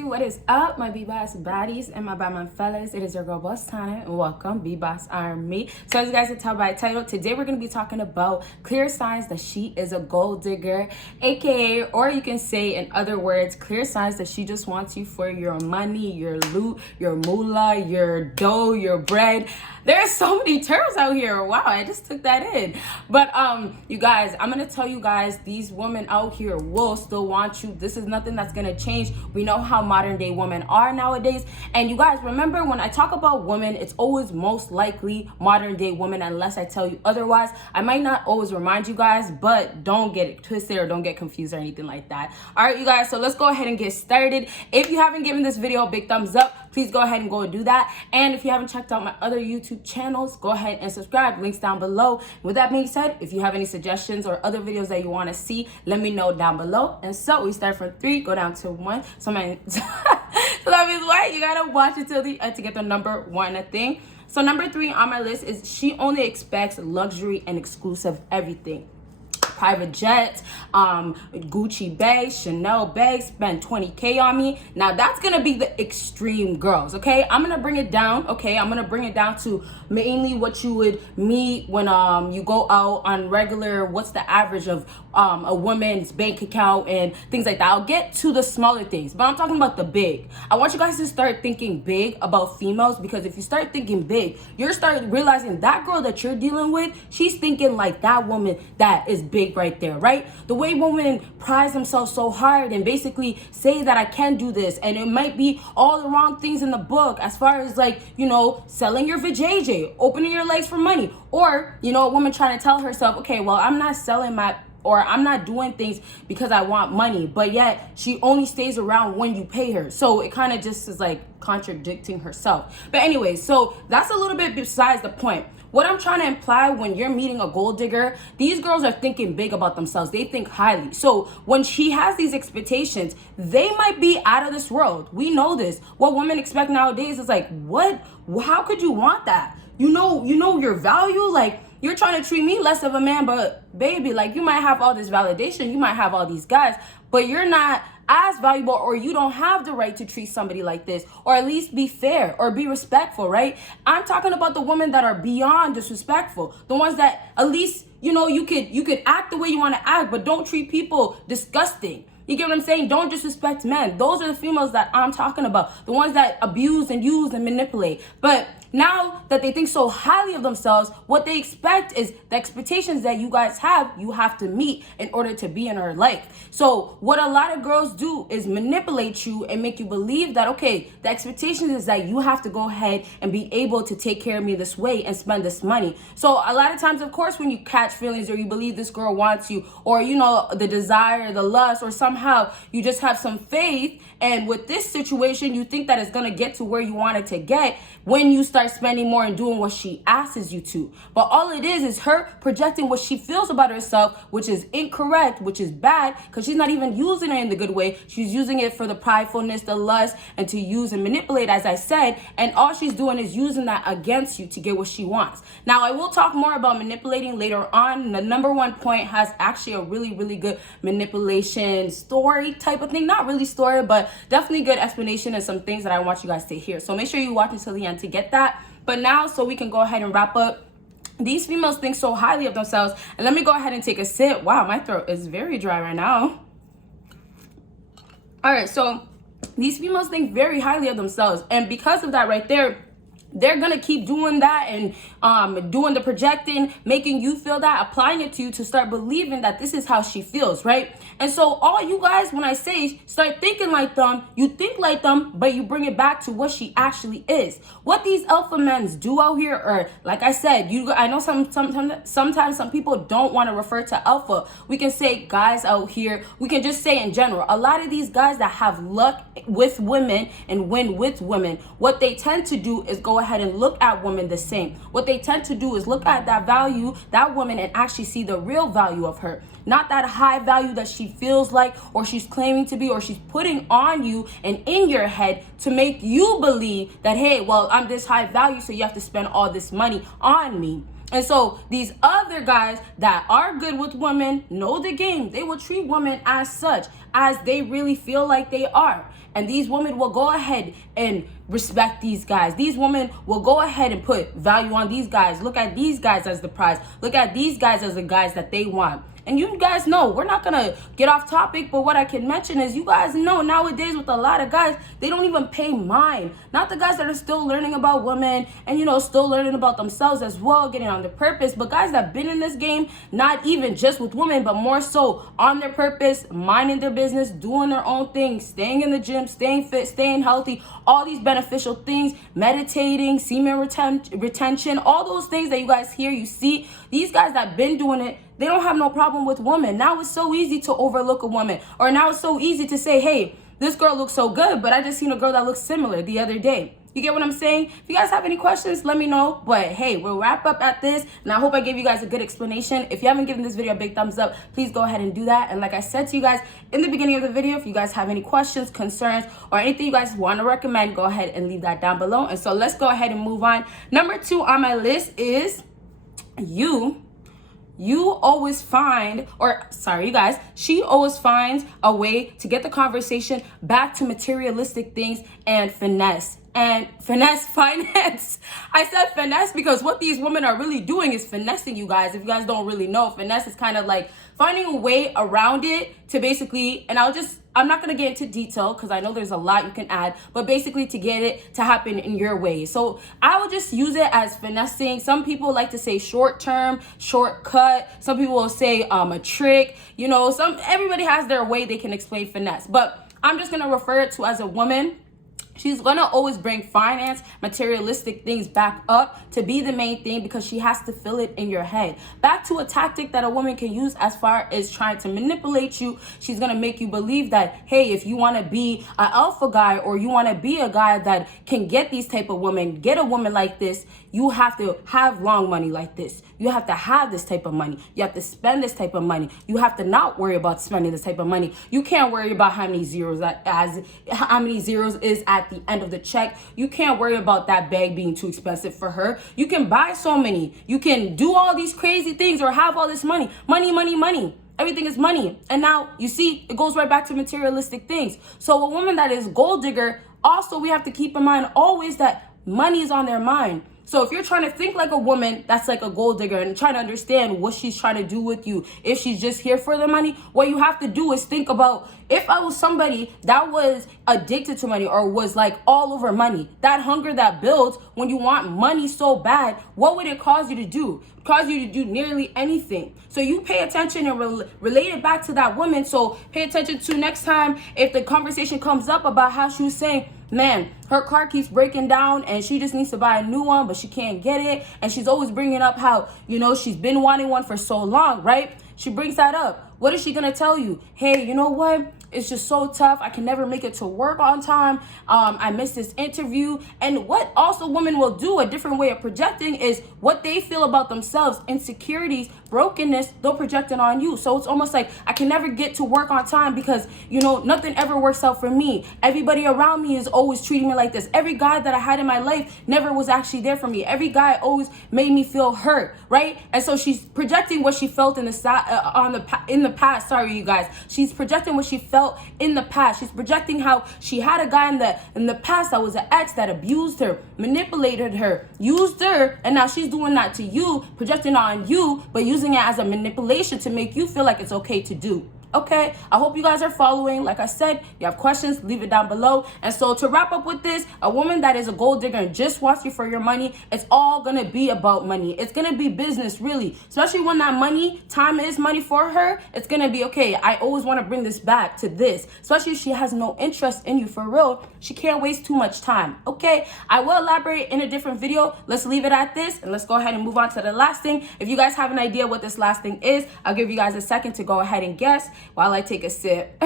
YouTube, what is up, my BBossBaddies and my Batman fellas? It is your girl Bosana, and welcome BBossArmy. So as you guys can tell by the title, today we're going to be talking about clear signs that she is a gold digger, aka, or you can say in other words, clear signs that she just wants you for your money, your loot, your moolah, your dough, your bread. There's so many terms out here. Wow, I just took that in. But you guys, I'm gonna tell you guys, these women out here will still want you. This is nothing that's gonna change. We know how modern day women are nowadays. And you guys, remember when I talk about women, it's always most likely modern day women, unless I tell you otherwise. I might not always remind you guys, but don't get it twisted or don't get confused or anything like that. All right, you guys, so let's go ahead and get started. If you haven't given this video a big thumbs up, please go ahead and go and do that. And if you haven't checked out my other YouTube channels, go ahead and subscribe. Links down below. With that being said, if you have any suggestions or other videos that you want to see, let me know down below. And so we start from 3, go down to 1. So that means what? You gotta watch it till the end to get the number 1 thing. So number 3 on my list is she only expects luxury and exclusive everything. Private jets, Gucci bags, Chanel bags, spend 20K on me. Now that's gonna be the extreme girls, okay? I'm gonna bring it down, okay? I'm gonna bring it down to mainly what you would meet when you go out on regular, what's the average of a woman's bank account and things like that. I'll get to the smaller things, but I'm talking about the big. I want you guys to start thinking big about females, because if you start thinking big, you're start realizing that girl that you're dealing with, she's thinking like that woman that is big right there, right? The way women prize themselves so hard and basically say that I can do this, and it might be all the wrong things in the book as far as, like, you know, selling your vajayjay, opening your legs for money, or, you know, a woman trying to tell herself, okay, well, I'm not selling my, or I'm not doing things because I want money, but yet she only stays around when you pay her. So it kind of just is like contradicting herself. But anyway, so that's a little bit besides the point. What I'm trying to imply, when you're meeting a gold digger, these girls are thinking big about themselves. They think highly. So when she has these expectations, they might be out of this world. We know this. What women expect nowadays is like, what? How could you want that? You know your value? Like, you're trying to treat me less of a man, but baby, like, you might have all this validation, you might have all these guys, but you're not as valuable, or you don't have the right to treat somebody like this, or at least be fair or be respectful, right? I'm talking about the women that are beyond disrespectful, the ones that at least, you know, you could act the way you want to act, but don't treat people disgusting. You get what I'm saying? Don't disrespect men. Those are the females that I'm talking about. The ones that abuse and use and manipulate. But now that they think so highly of themselves, what they expect is the expectations that you guys have, you have to meet in order to be in her life. So what a lot of girls do is manipulate you and make you believe that, okay, the expectation is that you have to go ahead and be able to take care of me this way and spend this money. So a lot of times, of course, when you catch feelings or you believe this girl wants you, or, you know, the desire, the lust, or somehow you just have some faith, and with this situation, you think that it's going to get to where you want it to get when you start spending more and doing what she asks you to. But all it is her projecting what she feels about herself, which is incorrect, which is bad, because she's not even using it in the good way. She's using it for the pridefulness, the lust, and to use and manipulate, as I said. And all she's doing is using that against you to get what she wants. Now, I will talk more about manipulating later on. The number 1 point has actually a really, really good manipulation story type of thing. Not really story, but definitely good explanation and some things that I want you guys to hear. So make sure you watch until the end to get that. But now, so we can go ahead and wrap up. These females think so highly of themselves. And let me go ahead and take a sip. Wow, my throat is very dry right now. All right, so these females think very highly of themselves. And because of that right there, they're gonna keep doing that and doing the projecting, making you feel that, applying it to you to start believing that this is how she feels, right? And so all you guys, when I say start thinking like them, you think like them, but you bring it back to what she actually is. What these alpha men do out here, or like I said, I know sometimes some people don't want to refer to alpha. We can say guys out here. We can just say in general, a lot of these guys that have luck with women and win with women, what they tend to do is go ahead and look at women the same. What they tend to do is look at that value, that woman, and actually see the real value of her. Not that high value that she feels like, or she's claiming to be, or she's putting on you and in your head to make you believe that, hey, well, I'm this high value, so you have to spend all this money on me. And so these other guys that are good with women know the game. They will treat women as such, as they really feel like they are. And these women will go ahead and respect these guys. These women will go ahead and put value on these guys. Look at these guys as the prize. Look at these guys as the guys that they want. And you guys know, we're not gonna get off topic, but what I can mention is you guys know nowadays with a lot of guys, they don't even pay mind. Not the guys that are still learning about women and, you know, still learning about themselves as well, getting on their purpose, but guys that have been in this game, not even just with women, but more so on their purpose, minding their business, doing their own thing, staying in the gym, staying fit, staying healthy, all these beneficial things, meditating, semen retention, all those things that you guys hear, you see, these guys that have been doing it, they don't have no problem with women. Now it's so easy to overlook a woman. Or now it's so easy to say, hey, this girl looks so good, but I just seen a girl that looks similar the other day. You get what I'm saying? If you guys have any questions, let me know. But hey, we'll wrap up at this. And I hope I gave you guys a good explanation. If you haven't given this video a big thumbs up, please go ahead and do that. And like I said to you guys in the beginning of the video, if you guys have any questions, concerns, or anything you guys want to recommend, go ahead and leave that down below. And so let's go ahead and move on. Number 2 on my list is you always find, or sorry, you guys, she always finds a way to get the conversation back to materialistic things and finesse. And finesse finance. I said finesse because what these women are really doing is finessing you guys. If you guys don't really know, finesse is kind of like finding a way around it to basically, and I'm not going to get into detail because I know there's a lot you can add, but basically to get it to happen in your way. So I would just use it as finessing. Some people like to say short term, shortcut. Some people will say a trick. You know, everybody has their way they can explain finesse. But I'm just going to refer it to as a woman. She's going to always bring finance, materialistic things back up to be the main thing because she has to feel it in your head. Back to a tactic that a woman can use as far as trying to manipulate you. She's going to make you believe that, hey, if you want to be an alpha guy or you want to be a guy that can get these type of women, get a woman like this, you have to have long money like this. You have to have this type of money. You have to spend this type of money. You have to not worry about spending this type of money. You can't worry about how many zeros is at the end of the check. You can't worry about that bag being too expensive for her. You can buy so many. You can do all these crazy things or have all this money. Money. Everything is money. And now you see, it goes right back to materialistic things. So a woman that is gold digger, also we have to keep in mind always that money is on their mind. So if you're trying to think like a woman that's like a gold digger and trying to understand what she's trying to do with you, if she's just here for the money, what you have to do is think about, if I was somebody that was addicted to money or was like all over money, that hunger that builds when you want money so bad, what would it cause you to do? It cause you to do nearly anything. So you pay attention and relate it back to that woman. So pay attention to next time if the conversation comes up about how she was saying, man, her car keeps breaking down and she just needs to buy a new one, but she can't get it. And she's always bringing up how, you know, she's been wanting one for so long, right? She brings that up. What is she going to tell you? Hey, you know what? It's just so tough. I can never make it to work on time. I missed this interview. And what also women will do, a different way of projecting, is what they feel about themselves, insecurities, brokenness, they'll project it on you. So it's almost like I can never get to work on time because, you know, nothing ever works out for me. Everybody around me is always treating me like this. Every guy that I had in my life never was actually there for me. Every guy always made me feel hurt, right? And so she's projecting what she felt in the past. Sorry, you guys. She's projecting what she felt in the past. She's projecting how she had a guy in the past that was an ex that abused her, manipulated her, used her, and now she's doing that to you, projecting on you, but using it as a manipulation to make you feel like it's okay to do. Okay, I hope you guys are following. Like I said, you have questions, leave it down below. And so to wrap up with this, a woman that is a gold digger and just wants you for your money, it's all gonna be about money. It's gonna be business, really. Especially when that money, time is money for her, it's gonna be, okay, I always wanna bring this back to this. Especially if she has no interest in you for real, she can't waste too much time, okay? I will elaborate in a different video. Let's leave it at this and let's go ahead and move on to the last thing. If you guys have an idea what this last thing is, I'll give you guys a second to go ahead and guess while I take a sip.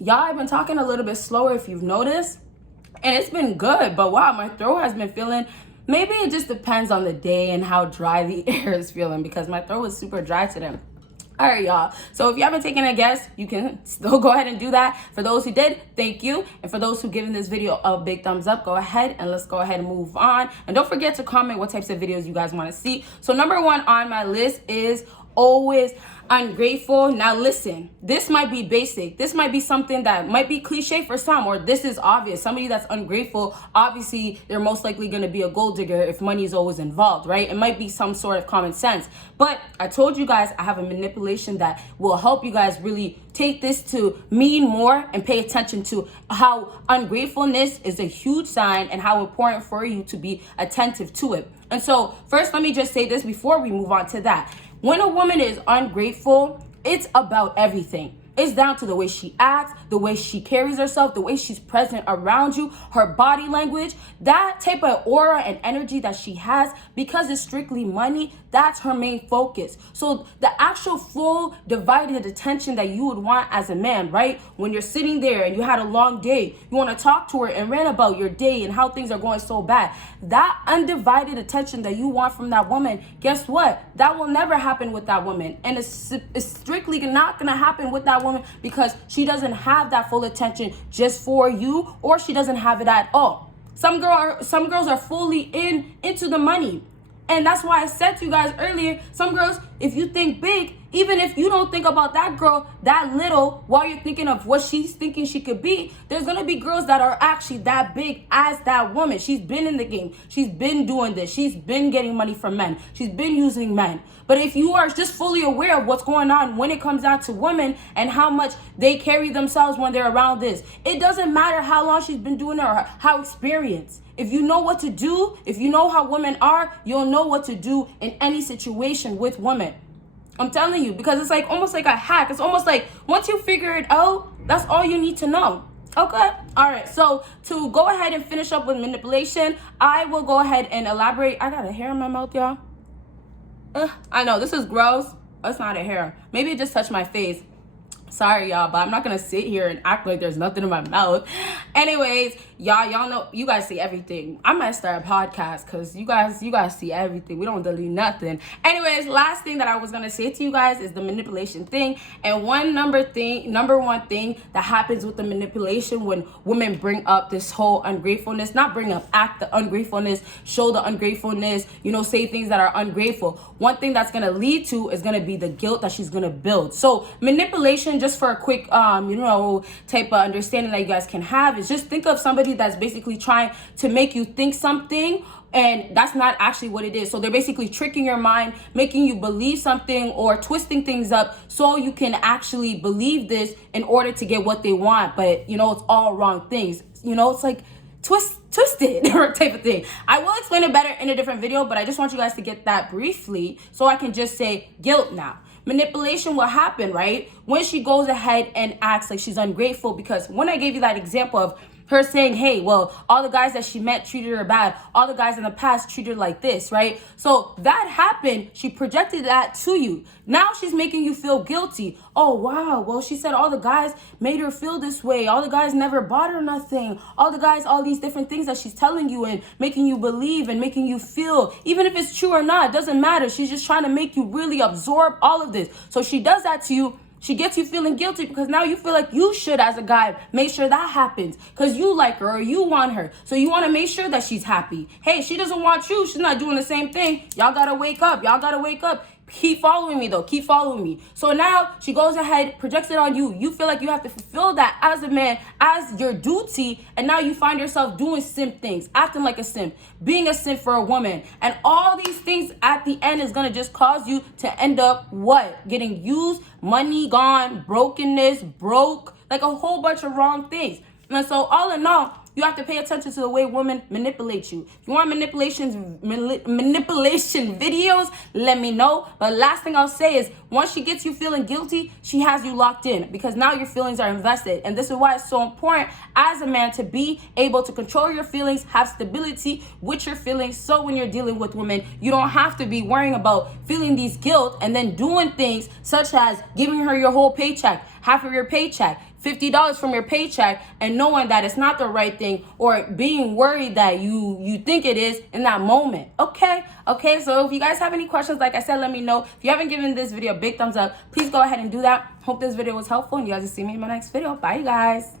Y'all, I've been talking a little bit slower if you've noticed, and it's been good, but wow, my throat has been feeling, maybe it just depends on the day and how dry the air is feeling because my throat was super dry today. All right, y'all. So if you haven't taken a guess, you can still go ahead and do that. For those who did, thank you. And for those who given this video a big thumbs up, go ahead and let's go ahead and move on. And don't forget to comment what types of videos you guys want to see. So number 1 on my list is always ungrateful. Now listen, this might be basic. This might be something that might be cliche for some, or this is obvious. Somebody that's ungrateful, obviously they're most likely going to be a gold digger if money is always involved, right? It might be some sort of common sense. But I told you guys I have a manipulation that will help you guys really take this to mean more and pay attention to how ungratefulness is a huge sign and how important for you to be attentive to it. And so first, let me just say this before we move on to that. When a woman is ungrateful, it's about everything. It's down to the way she acts, the way she carries herself, the way she's present around you, her body language, that type of aura and energy that she has, because it's strictly money, that's her main focus. So the actual full divided attention that you would want as a man, right? When you're sitting there and you had a long day, you want to talk to her and rant about your day and how things are going so bad. That undivided attention that you want from that woman, guess what? That will never happen with that woman. And it's strictly not going to happen with that woman because she doesn't have that full attention just for you, or she doesn't have it at all. Some girls are fully into the money. And that's why I said to you guys earlier, some girls, if you think big, even if you don't think about that girl that little while you're thinking of what she's thinking she could be, there's going to be girls that are actually that big as that woman. She's been in the game. She's been doing this. She's been getting money from men. She's been using men. But if you are just fully aware of what's going on when it comes down to women and how much they carry themselves when they're around this, it doesn't matter how long she's been doing it or how experienced. If you know what to do, if you know how women are, you'll know what to do in any situation with women. I'm telling you, because it's like almost like a hack. It's almost like once you figure it out, that's all you need to know. Okay? All right. So to go ahead and finish up with manipulation, I will go ahead and elaborate. I got a hair in my mouth, y'all. I know this is gross. That's not a hair. Maybe it just touched my face. Sorry, y'all, but I'm not gonna sit here and act like there's nothing in my mouth. Anyways, y'all know, you guys see everything. I might start a podcast because you guys see everything. We don't delete nothing. Anyways, last thing that I was gonna say to you guys is the manipulation thing. And number one thing that happens with the manipulation when women bring up this whole ungratefulness, not bring up, act the ungratefulness, show the ungratefulness, say things that are ungrateful. One thing that's gonna lead to is gonna be the guilt that she's gonna build. So manipulation, just for a quick type of understanding that you guys can have, is just think of somebody that's basically trying to make you think something and that's not actually what it is. So they're basically tricking your mind, making you believe something or twisting things up so you can actually believe this in order to get what they want. But it's all wrong things. It's like twisted type of thing. I will explain it better in a different video, but I just want you guys to get that briefly so I can just say guilt now. Manipulation will happen, right? When she goes ahead and acts like she's ungrateful, because when I gave you that example of her saying, hey, well, all the guys that she met treated her bad. All the guys in the past treated her like this, right? So that happened. She projected that to you. Now she's making you feel guilty. Oh, wow. Well, she said all the guys made her feel this way. All the guys never bought her nothing. All the guys, all these different things that she's telling you and making you believe and making you feel, even if it's true or not, it doesn't matter. She's just trying to make you really absorb all of this. So she does that to you. She gets you feeling guilty because now you feel like you should, as a guy, make sure that happens because you like her or you want her. So you want to make sure that she's happy. Hey, she doesn't want you. She's not doing the same thing. Y'all got to wake up. Y'all got to wake up. Keep following me, though. Keep following me. So now she goes ahead, projects it on you. You feel like you have to fulfill that as a man, as your duty. And now you find yourself doing simp things, acting like a simp, being a simp for a woman. And all these things at the end is going to just cause you to end up what? Getting used, money gone, brokenness, broke, like a whole bunch of wrong things. And so all in all, you have to pay attention to the way women manipulate you. If you want manipulation videos, let me know. But last thing I'll say is once she gets you feeling guilty, she has you locked in because now your feelings are invested. And this is why it's so important as a man to be able to control your feelings, have stability with your feelings. So when you're dealing with women, you don't have to be worrying about feeling these guilt and then doing things such as giving her your whole paycheck, half of your paycheck, $50 from your paycheck, and knowing that it's not the right thing or being worried that you think it is in that moment. Okay, so if you guys have any questions, like I said, let me know. If you haven't given this video a big thumbs up, please go ahead and do that. Hope this video was helpful, and you guys will see me in my next video. Bye, you guys.